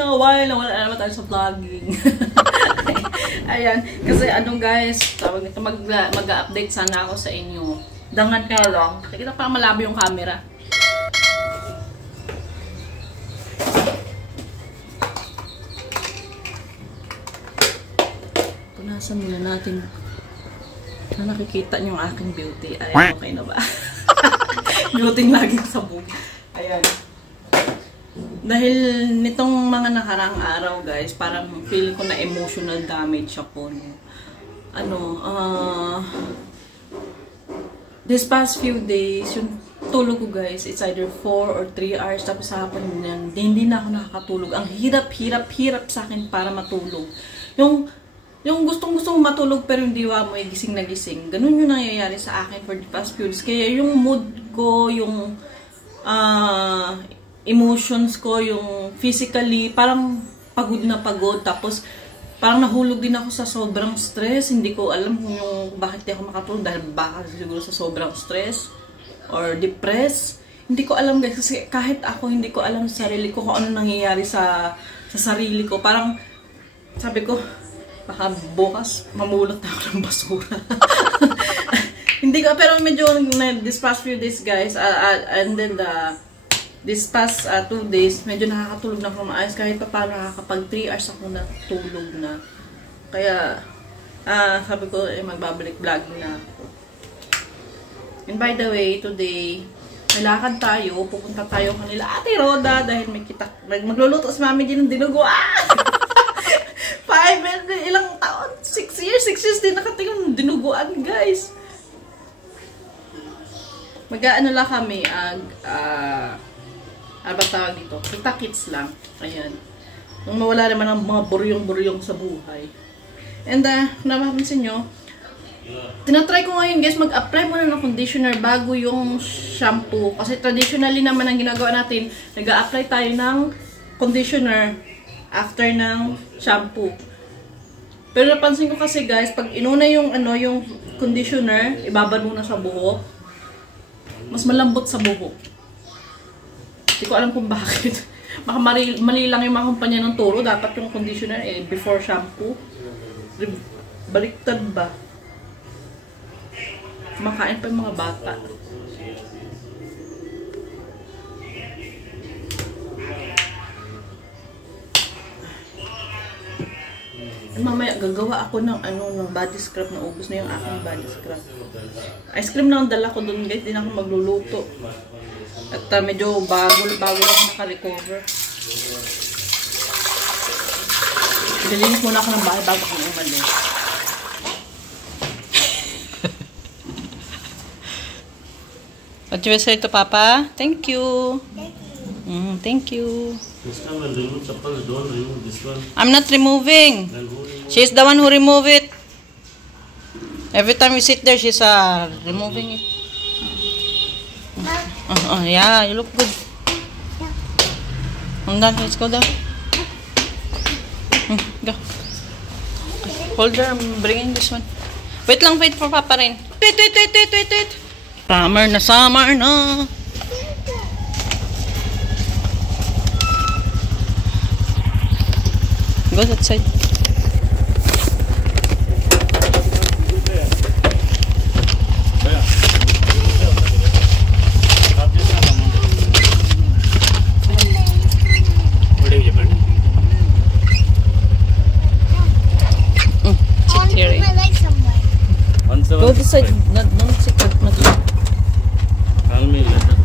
in a while, wala naman tayo sa vlogging. Ayan, kasi guys, tawag nito, mag-update sana ako sa inyo. Dangan ka lang. Nakikita pa malabo yung camera. Punasan muna natin. Na nakikita niyo yung aking beauty. Ayan, okay na ba? Beauty laging sa buhok. Ayan. Dahil nitong mga nakarang araw, guys, parang feeling ko na emotional damage ako. This past few days, yung tulog ko, guys, it's either 4 or 3 hours. Tapos sa hapon yan, hindi na ako nakakatulog. Ang hirap sa akin para matulog. Yung gustong matulog pero hindi mo gising na gising. Ganun yung nangyayari sa akin for the past few days. Kaya yung mood ko, yung emotions ko, yung physically, parang pagod na pagod. Tapos parang nahulog din ako sa sobrang stress. Hindi ko alam kung yung bakit di ako makatulog. Dahil baka siguro sa sobrang stress or depressed. Hindi ko alam, guys. Kasi kahit ako, hindi ko alam sa sarili ko kung ano nangyayari sa sarili ko. Parang sabi ko, baka bukas mamulot na ako ng basura. Hindi ko, pero medyo this past few days, guys, and then this past 2 days, medyo nakakatulog na ako maayos. Kahit pa paano nakakapag 3 hours ako natulog na. Kaya, sabi ko, magbabalik vlogging na ako. And by the way, today, may lakad tayo. Pupunta tayo kanila Ate Roda dahil magluluto si Mami din ng dinugo. 5 and ilang taon? 6 years din nakatingin ng dinuguan, guys. Mag-ano lang kami, ba tawag dito? Kita-kits lang. Ayan. Nung mawala naman ang mga buryong-buryong sa buhay. And, napapansin nyo, tinatry ko ngayon, guys, mag-apply muna ng conditioner bago yung shampoo. Kasi traditionally naman ang ginagawa natin, nag-a-apply tayo ng conditioner after ng shampoo. Pero napansin ko kasi, guys, pag inuna yung yung conditioner, ibabad muna sa buhok, mas malambot sa buhok. Hindi ko alam kung bakit. Baka mali lang yung mga kumpanya ng turo. Dapat yung conditioner before shampoo. Baliktad ba? Makain pa yung mga bata. Mamaya gagawa ako ng ng body scrub na ubos na yung aking body scrub. Ice cream na ang dala ko doon, guys. Hindi na ako magluluto. At medyo bago ako naka-recover. Dilinis muna ako ng bahay bago ako umalis. What you will say to Papa? Thank you. Thank you. This time when remove chappals, don't remove this one. I'm not removing. She's the one who remove it. Every time we sit there, she's removing it. Yeah, you look good. Hold on, let's go down. Go. Hold her, I'm bringing this one. Wait for Papa rin. Wait. Summer na. Go that side. Go this side. Don't sit much. Call me later.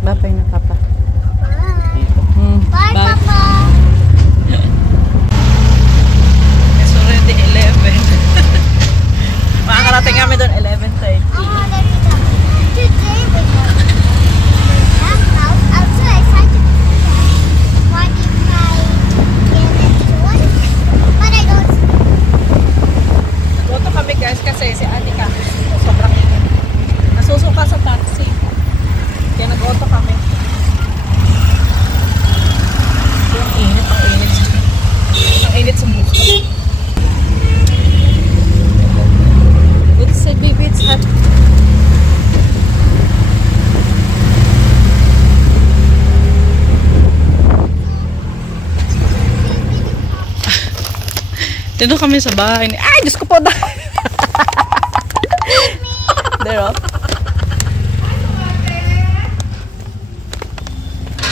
Bye na Papa. Bye, Papa. It's already 11. Makakarating kami doon 11:30. Today we have house. I'm so excited to do that. What if I get it soon? But I don't. Nagluto kami, guys, kasi si Anika sobrang init. Nasusuka sa Dito kami sa bahay ni... Ay, Diyos ko po. There, oh.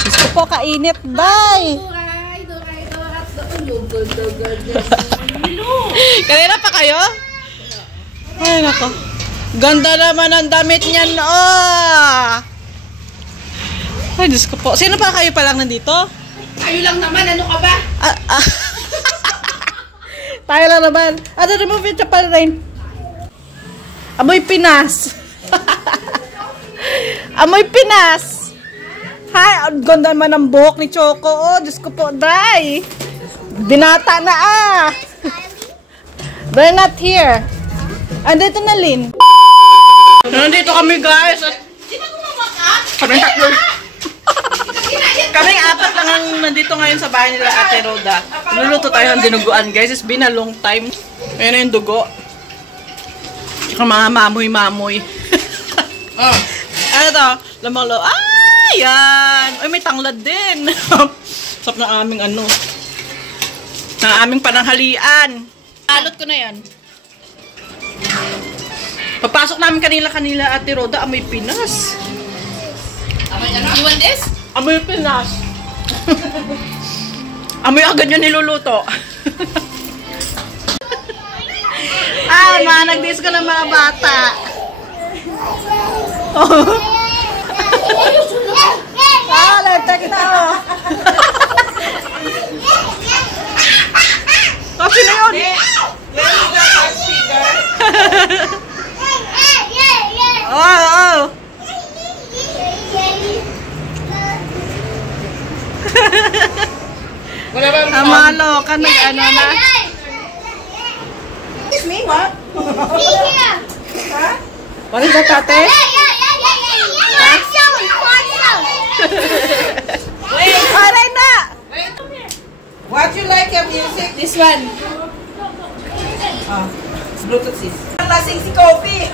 Diyos ko po, kainit, day. Kanina pa kayo? Ay, nako. Ganda naman ang damit niyan, oh. Ay, Diyos ko po. Sino pa kayo palang nandito? Tayo lang naman, ano ka ba? Tayo lang naman. Remove yung chapal rin. Amoy Pinas. Amoy Pinas. Hi, ang ganda naman ang buhok ni Choco. Oh, Diyos ko po, day. Binata na They're not here. Andito na, Lynn. Nandito kami, guys. Kaming tatlo. Kaming apat lang ang nandito ngayon sa bahay nila Ate Roda. Niluluto tayo ng dinuguan, guys. It's been a long time. Ayan na yung dugo. Tsaka mga mamoy-mamoy. Ano to? Lamang lo. Ah, yan. Ay, may tanglad din. Sap na aming ano. Na aming pananghalian. Alot ko na yan. Papasok namin kanila Ate Roda. Amoy Pinas. You want this? Amoy Pinas. Amoy agad yung niluluto. Nag-disco ng mga bata. Let's na. Kasi na yun. Oh. Amalo, ka nag-ano na? Excuse me, what? What is that, ate? Aray na! What you like your music? This one. Bluetooth sis. Lasing si Kobe.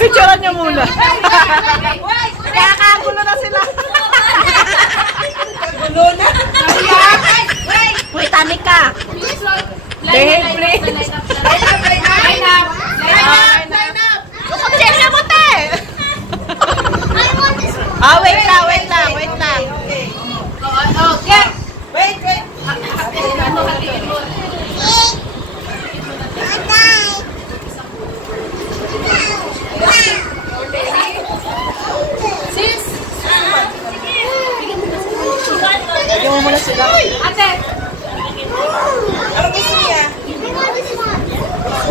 Picturean niyo muna. Kakagulo na sila. Gulo na. Wait, tami ka. Behave, please. Line up. Check na mo, te. Wait lang. Okay. Wait. Sis. Bigyan mo muna sila. Ate. Ano gusto niya?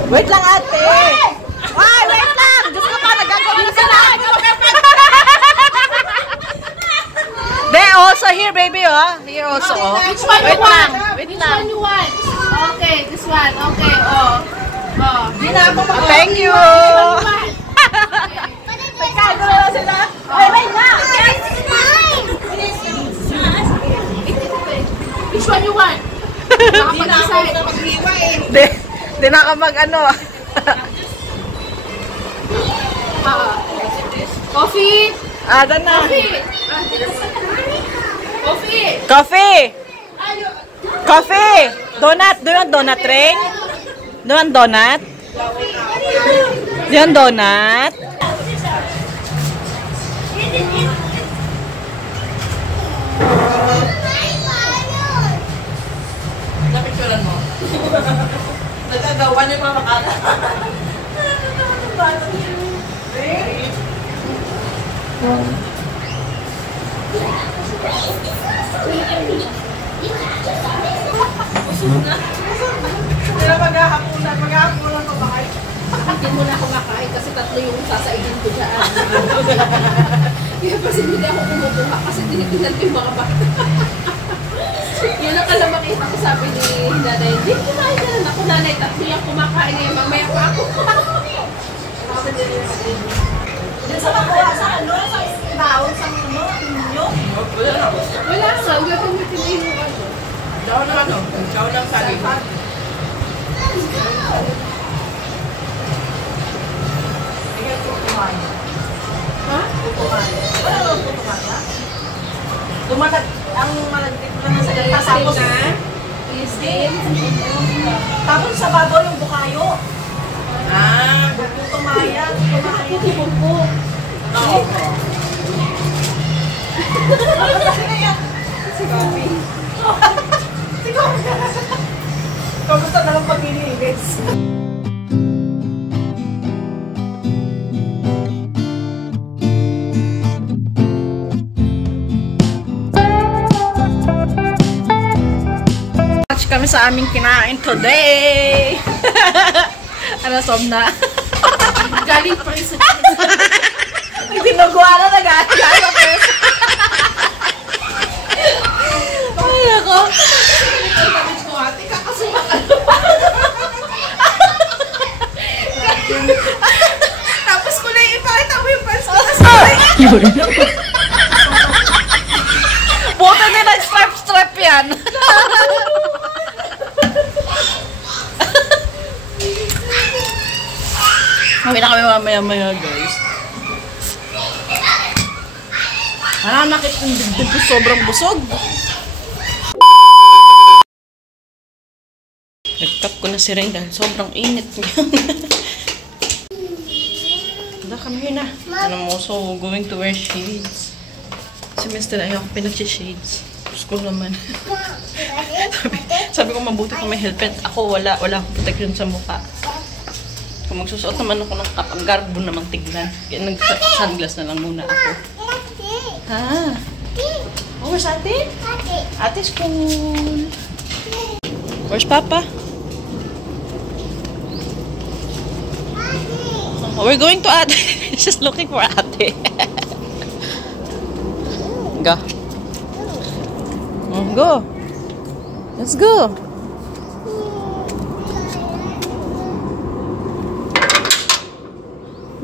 Wait lang, ate. Ay, wait lang. Diyos ko pa, nagagawa na sila. They also here, baby, oh. Here also, oh. Which one you Wait want? lang. Which one you want? Okay, this one. Okay, oh. Hindi na ako Thank you. Which one you want? Nagkagawa na sila. Hindi na ako na maghiwa eh. Di na ka mag ano. Coffee! Ada na. Coffee! Coffee! Coffee! Donut! Do you want donut, Ring? Do you want donut? Do you want donut? Napicturan mo. Nagagawa niyo pa makata. Pero maghahapunan ko ba kayo? Hindi mo na ako makain kasi tatlo yung sasaigin ko dyan. Kaya kasi hindi ako kumukuha kasi tinitingnan ko yung mga bata. Yun ang kalamakita ko, sabi ni nanay, hindi kumain na lang ako, nanay, tatlo yung kumakain ngayon, mamaya pa ako. Sa makuha sa ano? Sa baon sa ano? Inyo? Wala nga, gagamitin na yung ano. Daw na ano? Daw lang sabi. Ha? Tumatag ang malagkit lang sa ganita. Tapos tapos sa babaw yung bukayo. Tumaya. Puti-pulpo. Si Gabi. Kamusta na lang pag-inilis? Kami sa aming kinain today. Ano, somna? Galing pa rin sa Tinuguan na nag-aaga. Ay, ako. Tapos ko na ipakita mo yung pants ko. Buto din nag-strap yan. Kami na kami mamaya-maya, guys. Nakit yung dibdib ko sobrang busog. Nag-cup ko na si Rain dahil sobrang init niya. Wala kami na. And I'm also going to wear shades. Si Mr. ayaw ko pinag-shades. School naman. sabi ko mabuti kung may helmet. Ako wala akong protection sa mukha. Kung magsusuot naman ako ng cap, ang garbo namang tignan. Kaya nag-sunglass na lang muna ako. Ha? Oh, where's ate? Ate school. Where's Papa? Oh, we're going to ate. She's looking for ate. Go. Oh, go. Let's go.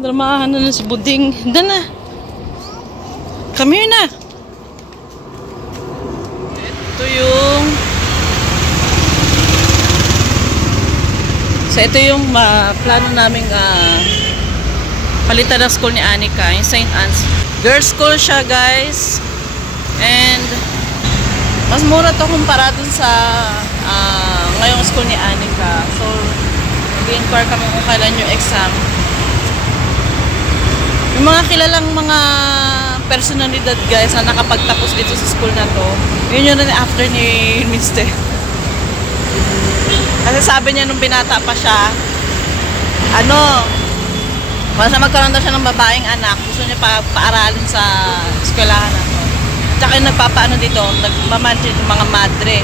Dramahan na si Buding. Handa na. Come here na. Ito yung... So, ito yung plano naming palitan ng school ni Anika. Yung St. Anne's. Girls school siya, guys. And mas mura to kumpara dun sa ngayong school ni Anika. So, nag-inquire kami kung kailan yung exam. Yung mga kilalang mga personalidad, guys, na nakapagtapos dito sa school na to, yun yun na after ni Mr. Kasi sabi niya nung binata pa siya, basta magkaroon daw siya ng babaeng anak, gusto niya paaralin sa eskwelahan na to. Tsaka yung nagpapaano dito, nagmamansin yung mga madre.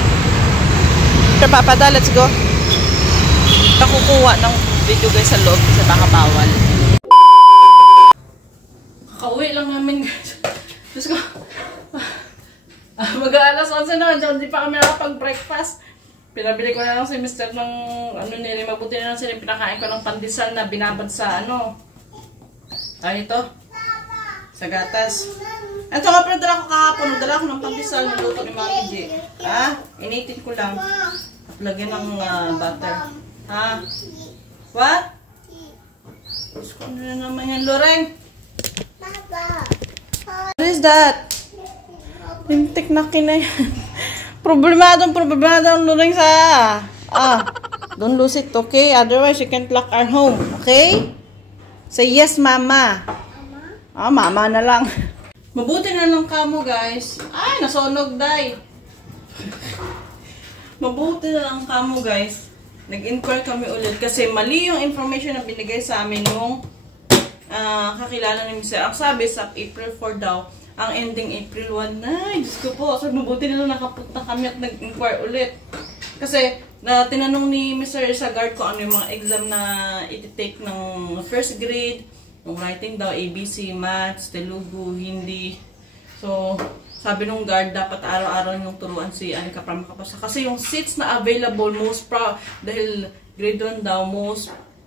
Sir Papada, let's go. Nakukuha ng video, guys, sa loob kasi baka bawal. Kauwi lang namin, guys. Diyos ko. Mag-aalas 11 na, hindi pa kami nakapag-breakfast. Pinabili ko na lang si Mr. ng mabuti na lang sila. Pinakain ko ng pandesal na binabad sa ito. Sa gatas. Ito nga pala dala ko kahapon. Dala ko ng pandesal na luto ni Mami G. Initin ko lang. lagyan ng butter. Ha? What? Diyos ko, ano na naman yan, Loreng? What is that? Lintik na kinay. Problemadong Loreng sa... don't lose it, okay? Otherwise, you can't lock our home, okay? Say yes, mama. Mama na lang. Mabuti na lang kamo, guys. Ay, nasunog, day. Mabuti na lang kamo, guys. Nag-inquire kami ulit kasi mali yung information na binigay sa amin nung kakilala ni Mr. Ang sabi sa April 4 daw, ang ending April 1. Ay, Diyos ko po. So, mabuti na lang nakapunta kami at nag-inquire ulit. Kasi, tinanong ni Mr. Sagard ko ano yung mga exam na iti-take ng first grade, yung writing daw, ABC, Maths, Telugu, Hindi. So, sabi nung guard, dapat araw-araw yung turuan si Anika para makapasa. Kasi yung seats na available, dahil grade 1 daw,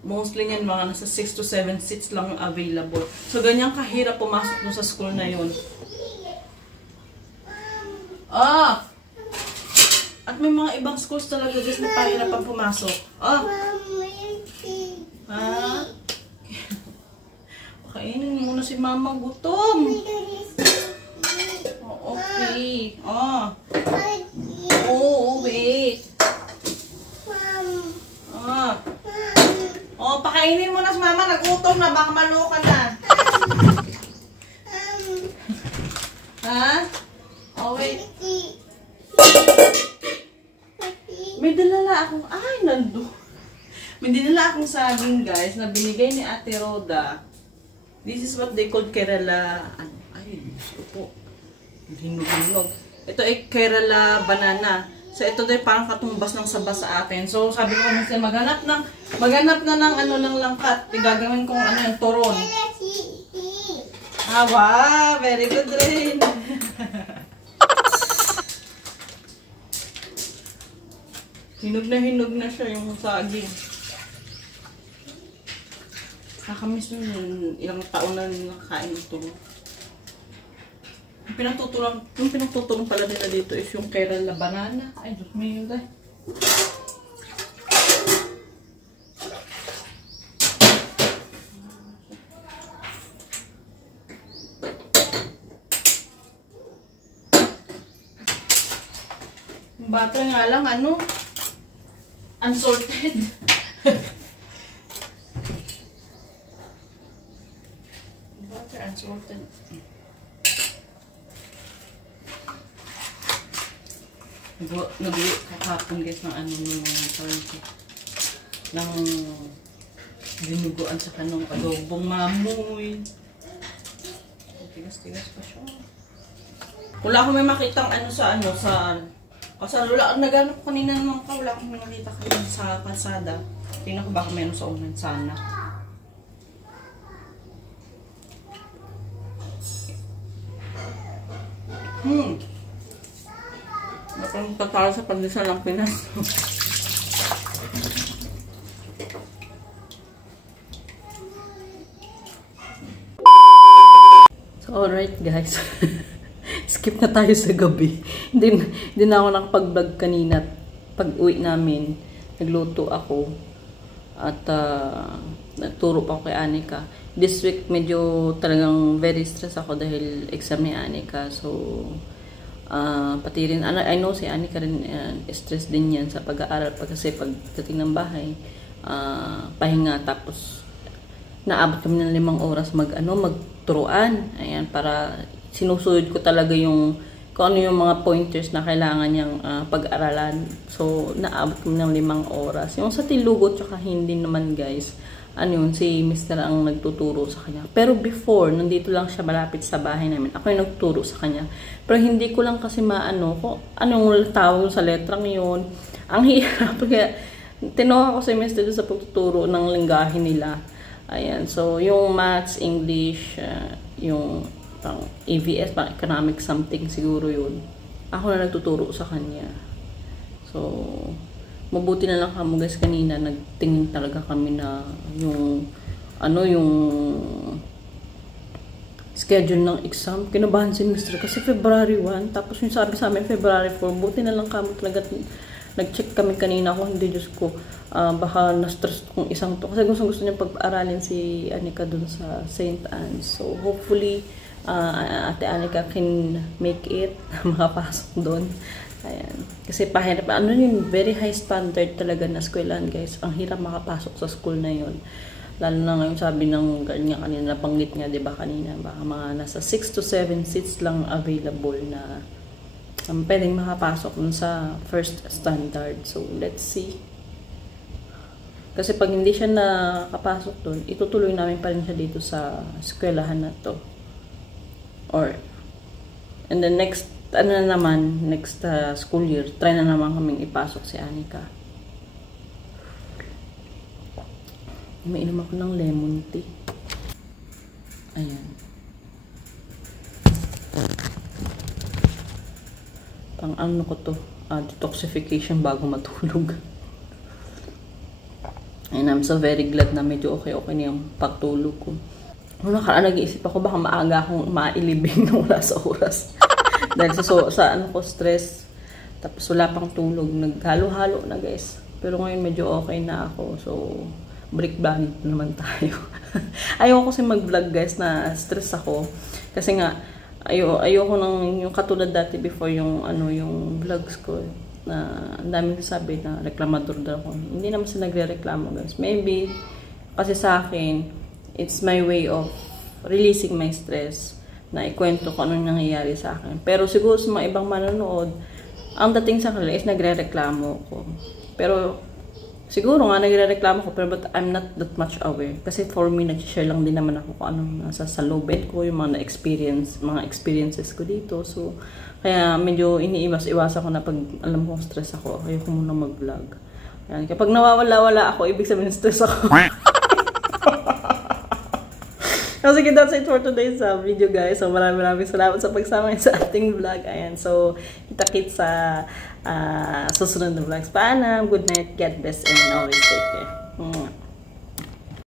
mostly yan mga nasa 6 to 7 seats lang yung available. So, ganyan kahirap pumasok dun sa school na yun. At may mga ibang schools talaga guys na pahirapan pumasok. Kainin muna si mama, gutom. Okay. Wait. Pakainin mo na si mama, nagutom na, baka maluka na. Wait. May dalala akong, may dinala akong saging guys na binigay ni Ate Roda. This is what they call Kerala, gusto po. Hinog-hinog. Ito ay Kerala banana. So ito din parang katumbas ng saba sa atin. So sabi ko minsan maghanap na ng ano ng langkat. Gagawin kong yung turon. Wow, very good rin. Hinog na siya yung saging. Nakamiss nun, ilang taon na nakain ito. Yung pinagtutulong pala nila dito is yung Kerala banana. Ay, Diyos mo yun dahil. Yung butter nga lang, unsalted. Butter unsalted. Nag-uwi kahapon guys ng ng dinuguan sa kanong adobong mamoy. Tigas-tigas pa siya. Wala akong may makitang wala, naghanap ko kanina naman wala akong may nakita kanina sa kalsada. Tingnan ko baka meron sa unan sana. Parang tatalo sa pandesal ng Pinas. So, alright guys. Skip na tayo sa gabi. Hindi na ako nakapag-vlog kanina. Pag-uwi namin, nagluto ako. At nagturo pa ako kay Anika. This week, medyo talagang very stress ako dahil exam ni Anika. So, pati rin, I know si Anika rin, stress din yan sa pag-aaral kasi pagdating ng bahay, pahinga, tapos naabot kami ng 5 oras magturuan. Ayan, para sinusunod ko talaga kung ano yung mga pointers na kailangan niyang pag-aralan. So, naabot kami ng 5 oras. Yung sa Telugu, tsaka hindi naman guys, si Mr. ang nagtuturo sa kanya. Pero before, nandito lang siya malapit sa bahay namin. Ako yung nagturo sa kanya. Pero hindi ko lang kasi kung anong tawag sa letrang yun. Ang hirap. Kaya, tinawag ko si Mr. sa pagtuturo ng linggahe nila. Ayan. So, yung Maths, English, yung EVS, economic something siguro yun. Ako na nagtuturo sa kanya. So, mabuti na lang kamo guys kanina, nagtingin talaga kami na yung schedule ng exam. Kinabahan si Mr. kasi February 1, tapos yung sabi sa amin February 4. Buti na lang kamo talaga nag-check kami kanina kung hindi, Diyos ko, baka na-stress kung isang to. Kasi gusto niya pag-aralin si Anika dun sa St. Anne's. So, hopefully, Ate Anika can make it, makapasok doon. Ayan. Kasi pahirap, ano yun, very high standard talaga na eskwelahan, guys. Ang hirap makapasok sa school na yun. Lalo na ngayon, sabi ng girl niya kanina, nabanggit nga, diba kanina, baka mga nasa 6 to 7 seats lang available na pwedeng makapasok dun sa first standard. So, let's see. Kasi pag hindi siya nakapasok dun, itutuloy namin pa rin siya dito sa eskwelahan na to. Or, and the next, next school year, try na naman kaming ipasok si Anika. Umiinom ako ng lemon tea. Ayan. Pang ano ko to, detoxification bago matulog. And I'm so very glad na medyo okay na yung pagtulog ko. Noong nakaraan, nag-iisip ako baka maaga akong mailibing na wala sa oras. Dahil sa ano ko, stress. Tapos wala pang tulog. Naghalo-halo na, guys. Pero ngayon medyo okay na ako. So, break vlog naman tayo. Ayoko kasi mag-vlog, guys, na stress ako. Kasi nga, ayoko nang yung katulad dati before yung yung vlogs ko na ang daming sabi na reklamador daw ako. Hindi naman sila nagre-reklamo, guys. Maybe kasi sa akin, it's my way of releasing my stress na ikwento ko anong nangyayari sa akin. Pero siguro sa mga ibang manonood, ang dating sa kanila is nagre-reklamo ko. Pero siguro nga nagre-reklamo ko, pero but I'm not that much aware. Kasi for me, nag-share lang din naman ako kung anong nasa sa lobet ko, yung mga experiences ko dito. So, kaya medyo iniiwas-iwasan ko na pag alam kong stress ako, ayoko muna mag-vlog. Ayan, kapag nawawala-wala ako, ibig sabihin stress ako. So, sige, that's it for today's video, guys. So, maraming salamat sa pagsama sa ating vlog. Ayan, so, kita-kits sa susunod na vlogs. Paalam, good night, God bless, and always take care.